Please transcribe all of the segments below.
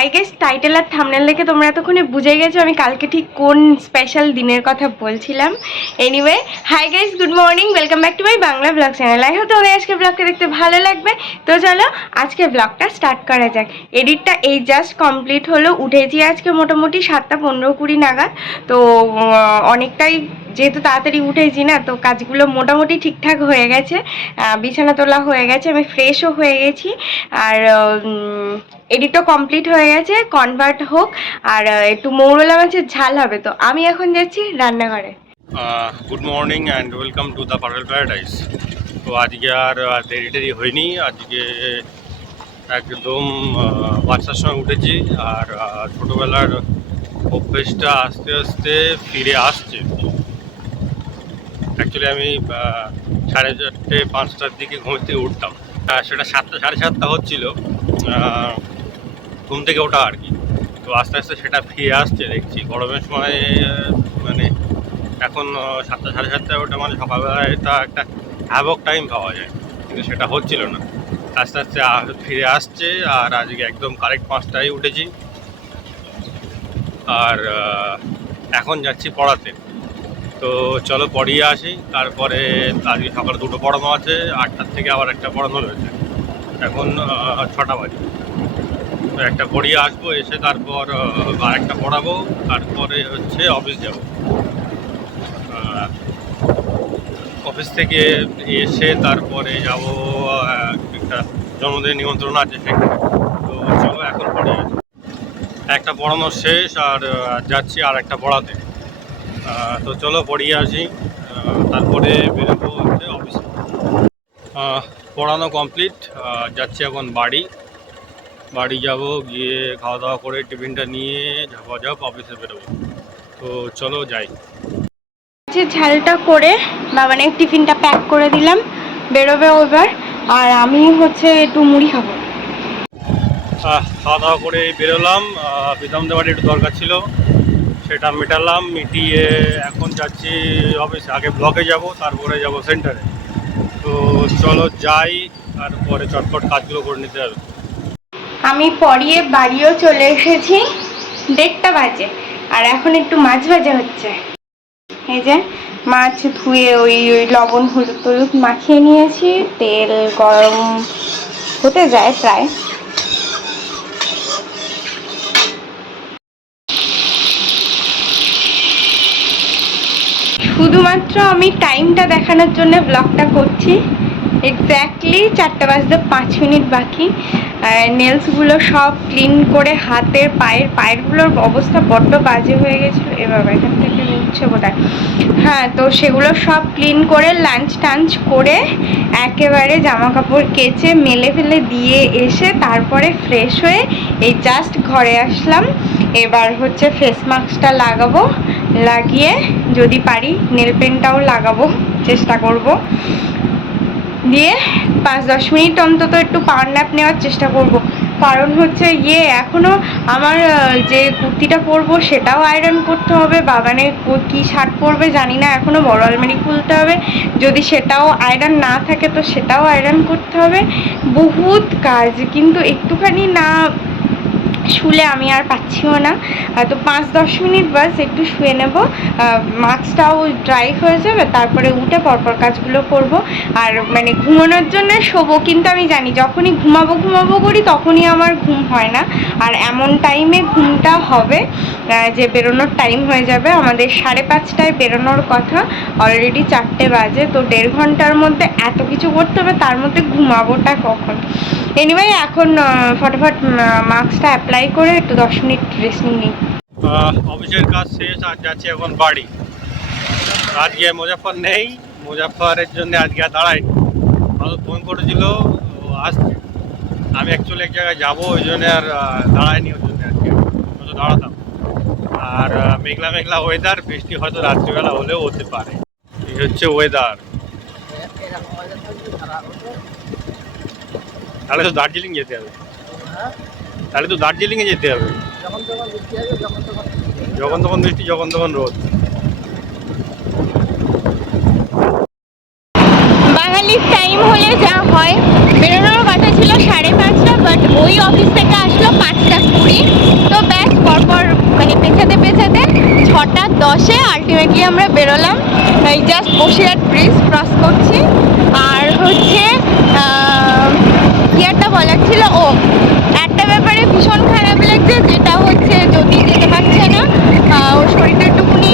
I guess title আর thumbnail দেখে তোমরা এতক্ষণে বুঝে গেছো আমি কালকে ঠিক কোন স্পেশাল দিনের কথা বলছিলাম। Anyway, hi guys, good morning, welcome back to my Bangla blog channel. I hope তোমাদের আজকে ব্লগটা দেখতে ভালো লাগবে। তো চলো আজকে ব্লগটা স্টার্ট করা যাক। এডিটটা এই জাস্ট কমপ্লিট হলো, উঠেছি আজকে মোটামুটি 7টা 15-20 নাগাদ। তো অনেকটাই যেহেতু তাড়াতাড়ি উঠেছি না, তো কাজগুলো মোটামুটি ঠিকঠাক হয়ে গেছে, বিছানা তোলা হয়ে গেছে, আমি ফ্রেশও হয়ে গেছি, আর এডিটও কমপ্লিট হয়ে গেছে। কনভার্ট হোক, আর একটু মৌরলা মাছের ঝাল হবে, তো আমি এখন যাচ্ছি রান্নাঘরে। Good morning and welcome to the purple paradise. তো আজকে আর দেরি হয়নি, আজকে একদম 5টার সময় উঠেছি। আর ছোটোবেলার অভ্যেসটা আস্তে আস্তে ফিরে আসছে। অ্যাকচুয়ালি আমি 4:30 5টার দিকে ঘুম থেকে উঠতাম, সেটা 7টা 7:30 হচ্ছিল ঘুম থেকে ওঠা আর কি। তো আস্তে আস্তে সেটা ফিরে আসছে দেখছি। গরমের সময় মানে এখন 7টা 7:30 ওটা মানে সকালবেলায় এটা একটা হ্যাভক টাইম পাওয়া যায়, কিন্তু সেটা হচ্ছিল না। আস্তে আস্তে ফিরে আসছে। আর আজকে একদম কারেক্ট 5টায় উঠেছি। আর এখন যাচ্ছি পড়াতে। তো চলো পড়িয়ে আসি, তারপরে আজকে সকালে 2টো পড়ানো আছে, 8টার থেকে আবার একটা পড়ানো রয়েছে। এখন 6টা বাজে। তো একটা পড়িয়ে আসবো, এসে তারপর আর একটা পড়াবো, তারপরে হচ্ছে অফিস যাব। অফিস থেকে এসে তারপরে যাব একটা জন্মদিনের নিমন্ত্রণ আছে সেখানে। তো চলো এখন পড়ে আসি। একটা পড়ানো শেষ, আর যাচ্ছি আর একটা পড়াতে। তো চলো পড়িয়ে আসি, তারপরে বেরোবো হচ্ছে অফিসে। পড়ানো কমপ্লিট, যাচ্ছি এখন বাড়ি যাব, গিয়ে খাওয়া দাওয়া করে টিফিনটা নিয়ে ঝাপাঝাপ অফিসে বেরোবো। তো চলো যাই। ঝালটা করে বাবানের টিফিনটা প্যাক করে দিলাম, বেরোবে এবার। আর আমি হচ্ছে একটু মুড়ি খাবো। খাওয়া দাওয়া করে বেরোলাম। প্রীতমদের বাড়ি একটু দরকার ছিল, সেটা মেটালাম। মিটিয়ে এখন যাচ্ছি অফিসে। আগে ব্লকে যাব, তারপরে যাব সেন্টারে। তো চলো যাই, তারপরে চটপট কাজগুলো করে নিতে হবে। আমি পড়িয়ে বাড়িও চলে এসেছি, 1:30 বাজে। আর এখন একটু মাছ ভাজা হচ্ছে। এই যে মাছ ধুয়ে ওই লবণ হলুদ টলুদ মাখিয়ে নিয়েছি, তেল গরম হতে যায় প্রায়। শুধুমাত্র আমি টাইমটা দেখানোর জন্য ব্লগটা করছি। এক্স্যাক্টলি 4:05 বাকি। নেলসগুলো সব ক্লিন করে, হাতের পায়েরগুলোর অবস্থা বড্ড বাজে হয়ে গেছিলো। এবার এখান থেকে নিচ্ছে বোধহয়। হ্যাঁ, তো সেগুলো সব ক্লিন করে লাঞ্চ টাঞ্চ করে একেবারে জামা কাপড় কেচে মেলে ফেলে দিয়ে এসে তারপরে ফ্রেশ হয়ে এই জাস্ট ঘরে আসলাম। এবার হচ্ছে ফেস মাস্কটা লাগাবো, লাগিয়ে যদি পারি নেল পেন্টটাও লাগাবো, চেষ্টা করব। দিয়ে 5-10 মিনিট অন্তত একটু পাওয়ার ন্যাপ নেওয়ার চেষ্টা করব। কারণ হচ্ছে এখনও আমার যে কুর্তিটা পরবো সেটাও আয়রন করতে হবে। বাগানের কী শার্ট পরবে জানি না, এখনও বড় আলমারি খুলতে হবে। যদি সেটাও আয়রন না থাকে তো সেটাও আয়রন করতে হবে। বহুত কাজ, কিন্তু একটুখানি না শুলে আমি আর পাচ্ছিও না। তো 5-10 মিনিট বাস একটু শুয়ে নেব, মাস্কটাও ড্রাই হয়ে যাবে, তারপরে উঠে পরপর কাজগুলো করব। আর মানে ঘুমানোর জন্য শোবো, কিন্তু আমি জানি যখনই ঘুমাবো করি তখনই আমার ঘুম হয় না। আর এমন টাইমে ঘুমটা হবে যে বেরোনোর টাইম হয়ে যাবে। আমাদের 5:30টায় বেরোনোর কথা, অলরেডি 4টে বাজে। তো 1.5 ঘন্টার মধ্যে এত কিছু করতে হবে, তার মধ্যে ঘুমাবোটা কখন? এনিওয়ে, এখন ফটাফট মাস্কটা অ্যাপ্লাই করে একটু 10 মিনিট রেস্ট নিই। অফিসের কাজ শেষ, আর যাচ্ছি এখন বাড়ি। আজকে মুজাফর নেই, মুজাফরের জন্য আজকে আর দাঁড়াইনি। ভালো ফোন করেছিল আসছে। আমি অ্যাকচুয়ালি এক জায়গায় যাবো, ওই জন্য আর দাঁড়াইনি। ওই জন্য আজকে হয়তো দাঁড়াতাম। আর মেঘলা ওয়েদার, বৃষ্টি হয়তো রাত্রিবেলা হলেও হতে পারে। এই হচ্ছে ওয়েদার। তাহলে তো দার্জিলিং যেতে হবে। যেতে হবে। যখন তখন বৃষ্টি, যখন তখন রোদ। বাঙালির টাইম হলে যা হয়, বেরোনোর কথা ছিল 5:30, বাট ওই অফিস থেকে আসলো 5:20। 10-এ আলটিমেটলি আমরা বেরোলাম। এই জাস্ট বসিরহাট ব্রিজ ক্রস করছি। আর হচ্ছে কি একটা বলার ছিল, ও একটা ব্যাপারে ভীষণ খারাপ লাগছে, যেটা হচ্ছে যদি যেতে পারছে না, ওর শরীরটা একটুখানি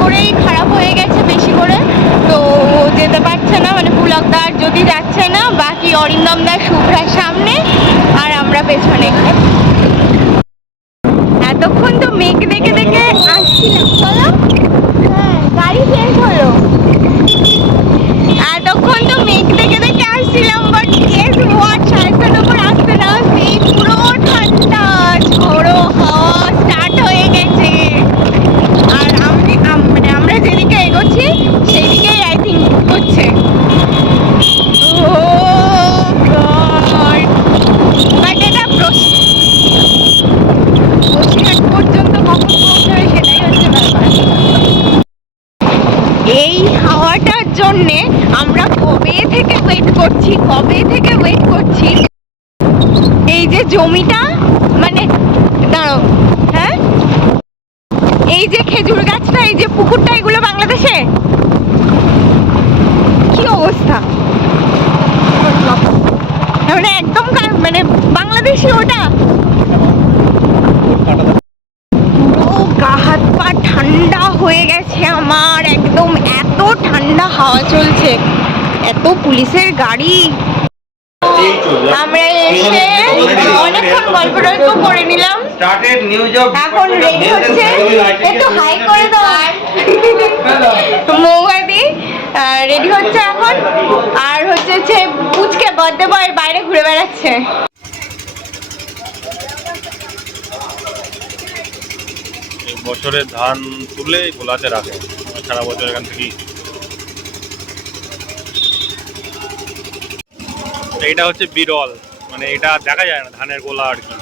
করেই খারাপ হয়ে গেছে বেশি করে, তো যেতে পারছে না, মানে পুলকদার যদি যাচ্ছে না, বাকি অরিন্দমদার শুভ্রার সামনে আর আমরা পেছনে। এতক্ষণ তো মেঘ দেখে দেখে আসছিলাম, চলো হ্যাঁ গাড়ি চেঞ্জ হলো। এতক্ষণ তো মেঘ দেখে দেখে আসছিলাম, বাট গেস হোয়াট, সাইকেলের উপর আসতে না আসতেই পুরো ঠান্ডা ঝোড়ো হাওয়া স্টার্ট হয়ে গেছে। আর আমরা যেদিকে এগোচ্ছি সেই দিকেই আই থিঙ্ক হচ্ছে। ও গড, বাট এটা বসিরহাট পর্যন্ত কখন পৌঁছাবে সেটাই হচ্ছে ব্যাপার। এই হাওয়াটার জন্যে আমরা কবে থেকে ওয়েট করছি। এই যে জমিটা, মানে দাঁড়ো, হ্যাঁ এই যে খেজুর গাছটা, এই যে পুকুরটা, এগুলো বাংলাদেশে কি অবস্থা, মানে একদম মানে বাংলাদেশি ওটা। পুরো গা হাত পা ঠান্ডা হয়ে গেছে আমার একদম, এত ঠান্ডা হাওয়া চলছে, এত পুলিশের গাড়ি। আমরা এসে অনেকক্ষণ গল্প টল্প করে নিলাম, এখন রেডি হচ্ছে, একটু হাই করে দাও মৌয়াদি, রেডি হচ্ছে এখন। আর হচ্ছে পুচকে বার্থডে বয় বাইরে ঘুরে বেড়াচ্ছে। বছরের ধান তুলে গোলাতে রাখে, সারা বছর এখান থেকে। এইটা হচ্ছে বিরল, মানে এটা দেখা যায় না, ধানের গোলা আর কি।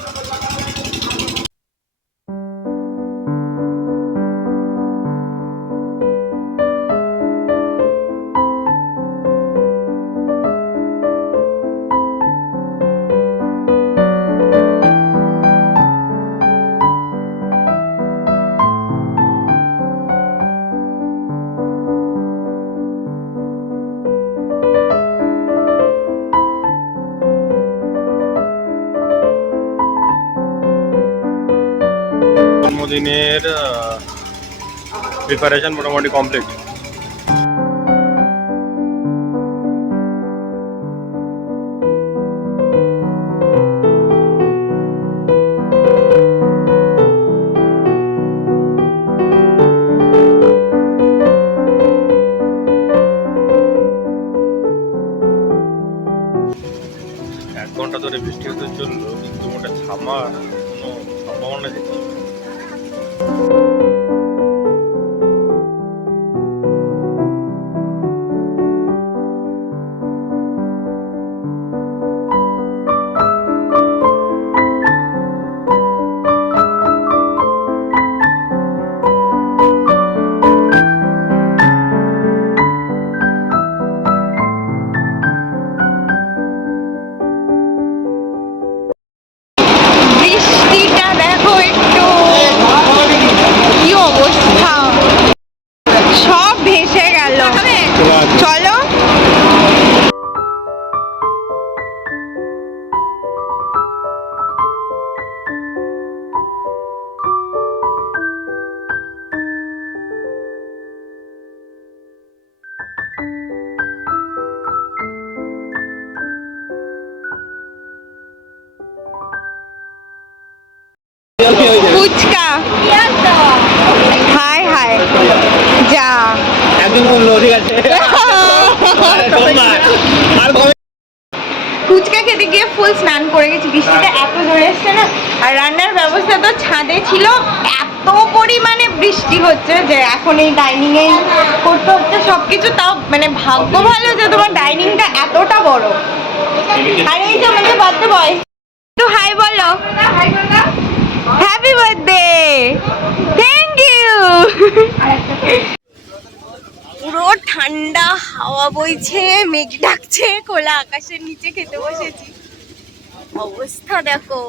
জন্মদিনের প্রিপারেশন মোটামুটি কমপ্লিট। এক ঘন্টা ধরে বৃষ্টি হতে চললো, কিন্তু ওটা থামার কোনো সম্ভাবনা দেখছি। বৃষ্টিটা দেখো একটু, কি অবস্থা, সব ভেসে গেল। চলো ফুচকা, হাই হাই যা একদম কমলো, ঠিক আছে। ফুচকা খেতে গিয়ে ফুল স্নান করে গেছি, বৃষ্টিটা এত জোরে এসছে না। আর রান্নার ব্যবস্থা তো ছাদে ছিল, এত পরিমাণে বৃষ্টি হচ্ছে যে এখন এই ডাইনিং এ করতে হচ্ছে সবকিছু। তাও মানে ভাগ্য ভালো যে তোমার ডাইনিংটা এতটা বড়। আর এই যে আমাদের বার্থডে বয়, একটু হাই বলো, হ্যাপি বার্থডে, থ্যাংক ইউ। পুরো ঠান্ডা হাওয়া বইছে, মেঘ ডাকছে, খোলা আকাশের নিচে খেতে বসেছি, অবস্থা দেখো।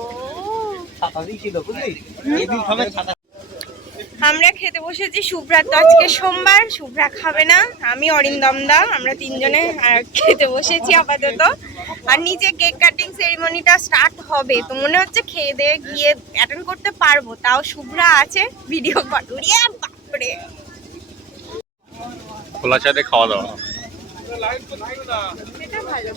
আমরা খেতে বসেছি। শুভ্রা তো আজকে সোমবার, শুভ্রা খাবে না, আমি অরিন্দম দা আমরা তিনজনে খেতে বসেছি আপাতত। আর নিচে কেক কাটিং সেরিমনিটা স্টার্ট হবে, তো মনে হচ্ছে খেয়ে দিয়ে গিয়ে অ্যাটেন্ড করতে পারবো, তাও শুভ্রা আছে ভিডিও কল। বাপরে খোলা চাঁদে খাওয়া দাওয়া। এটা ভালো।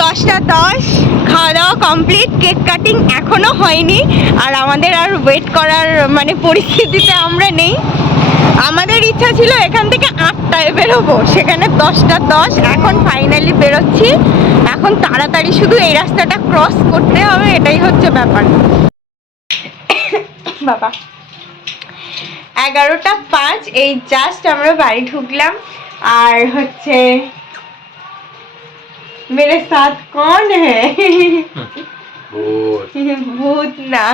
10:10 খাওয়া দাওয়া কমপ্লিট, কেক কাটিং এখনো হয়নি আর আমাদের আর ওয়েট করার মানে পরিস্থিতিতে আমরা নেই। আমাদের ইচ্ছা ছিল এখান থেকে 8টায় বেরোবো, সেখানে 10:10। এখন ফাইনালি বেরোচ্ছি। এখন তাড়াতাড়ি শুধু এই রাস্তাটা ক্রস করতে হবে, এটাই হচ্ছে ব্যাপার। বাবা 11:05 এই জাস্ট আমরা বাড়ি ঢুকলাম। আর হচ্ছে मेरे साथ कौन है? भूत ना,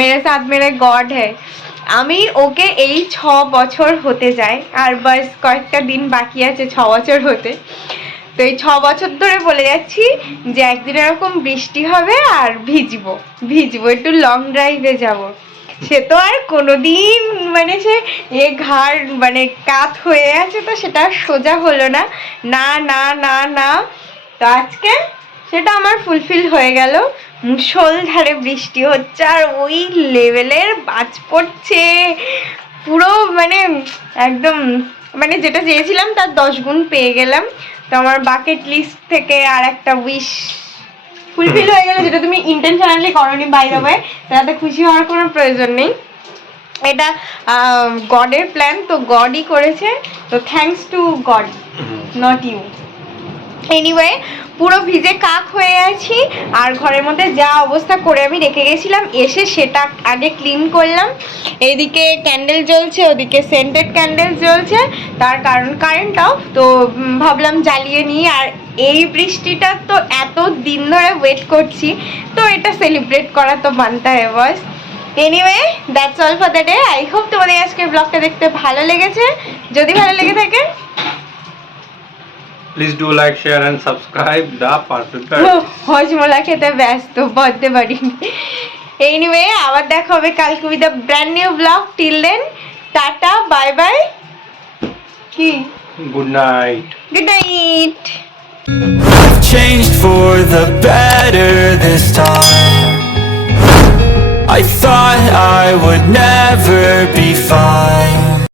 मेरे साथ मेरे गॉड है। আমি ওকে এই 6 বছর হতে যায় আর বাস কয়েকটা দিন বাকি আছে 6 বছর হতে। তো এই 6 বছর ধরে বলে যাচ্ছি যে একদিন এরকম বৃষ্টি হবে আর ভিজবো একটু লং ড্রাইভে যাব। সে তো আর কোনোদিন মানে সে ঘাড় মানে কাত হয়ে আছে, তো সেটা সোজা হলো না না না না না। তো আজকে সেটা আমার ফুলফিল হয়ে গেল। মুষলধারে বৃষ্টি হচ্ছে আর ওই লেভেলের বাজ পড়ছে পুরো, মানে একদম মানে যেটা চেয়েছিলাম তার 10 গুণ পেয়ে গেলাম। তো আমার বাকেট লিস্ট থেকে আর একটা উইশ ফুলফিল হয়ে গেল, যেটা তুমি ইন্টেনশনালি করনি বাই দ্য ওয়ে। তাতে খুশি হওয়ার কোনো প্রয়োজন নেই, এটা গডের প্ল্যান, তো গডই করেছে। তো thanks to god, not you. Anyway পুরো ভিজে কাক হয়ে আছি আর ঘরের মধ্যে যা অবস্থা করে আমি রেখে গেছিলাম, এসে সেটা আগে ক্লিন করলাম। এইদিকে ক্যান্ডেল জ্বলছে, ওদিকে সেন্টেড ক্যান্ডেল জ্বলছে, তার কারণ কারেন্ট অফ। তো ভাবলাম জ্বালিয়ে নিই। আর এই বৃষ্টিটা তো এত দিন ধরে ওয়েট করছি, তো এটা সেলিব্রেট করা তো মানতে হয় boss. Anyway that's all for the day. I hope তোমাদের আজকে ব্লগটা দেখতে ভালো লেগেছে। যদি ভালো লেগে থাকে please do like, share and subscribe the perfect. Hajmola খেতে ব্যস্ত, বলতে পারিনি। এনিওয়ে আবার দেখা হবে কালকে with a brand new blog. Till then tata, bye bye, কি good night. Good night. I've changed for the better this time. I thought I would never be fine.